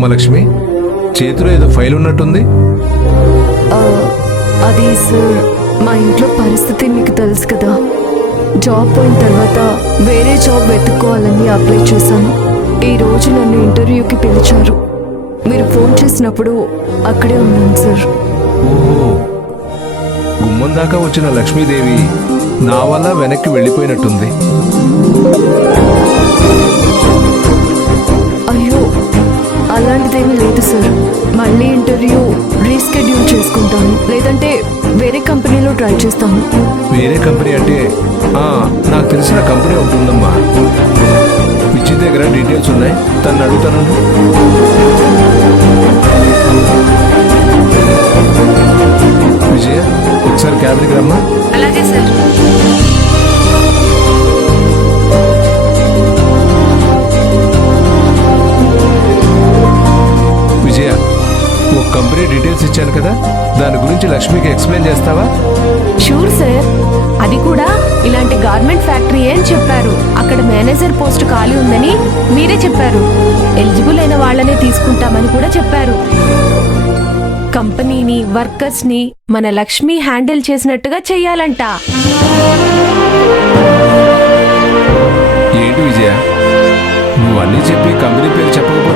అమ్మ లక్ష్మి, చేతిలో ఏదో ఫైల్ ఉన్నట్టుంది. అది సార్, మా ఇంట్లో పరిస్థితి మీకు తెలుసు కదా. జాబ్ పోయిన తర్వాత వేరే జాబ్ వెతుక్కోవాలని అప్లై చేశాను. ఈ రోజు నన్ను ఇంటర్వ్యూకి పిలిచారు. మీరు ఫోన్ చేసినప్పుడు అక్కడే ఉన్నాను సార్. ఓహో, గుమ్మం దాకా వచ్చిన లక్ష్మీదేవి నా వల్ల వెనక్కి వెళ్ళిపోయినట్టుంది. అయ్యో, అలాంటిదేమీ లేదు సార్. మళ్ళీ ఇంటర్వ్యూ రీస్కెడ్యూల్ చేసుకుంటాను, లేదంటే వేరే కంపెనీలో ట్రై చేస్తాను. వేరే కంపెనీ అంటే నాకు తెలిసిన కంపెనీ ఉంటుందమ్మా. పిచ్చి దగ్గర డీటెయిల్స్ ఉన్నాయి, తను అడుగుతాను. విజయ, ఒకసారి క్యాబిన్కి రమ్మా. అలాగే సార్. విజయ, ఒక కంపెనీ డీటెయిల్స్ ఇచ్చాను కదా, దాని గురించి లక్ష్మికి ఎక్స్ప్లెయిన్ చేస్తావా? Sure sir. అది కూడా ఇలాంటి గార్మెంట్ ఫ్యాక్టరీ అని చెప్పారు. అక్కడ మేనేజర్ పోస్ట్ ఖాళీ ఉందని మీరే చెప్పారు. ఎలిజిబుల్ అయిన వాళ్ళనే తీసుకుంటామని కూడా చెప్పారు. కంపెనీని, వర్కర్స్ ని మన లక్ష్మి హ్యాండిల్ చేసినట్టుగా చెయ్యాలంట. ఏంటి విజయ, నువ్వు అన్నీ చెప్పి కంపెనీ పేరు చెప్పకపోతే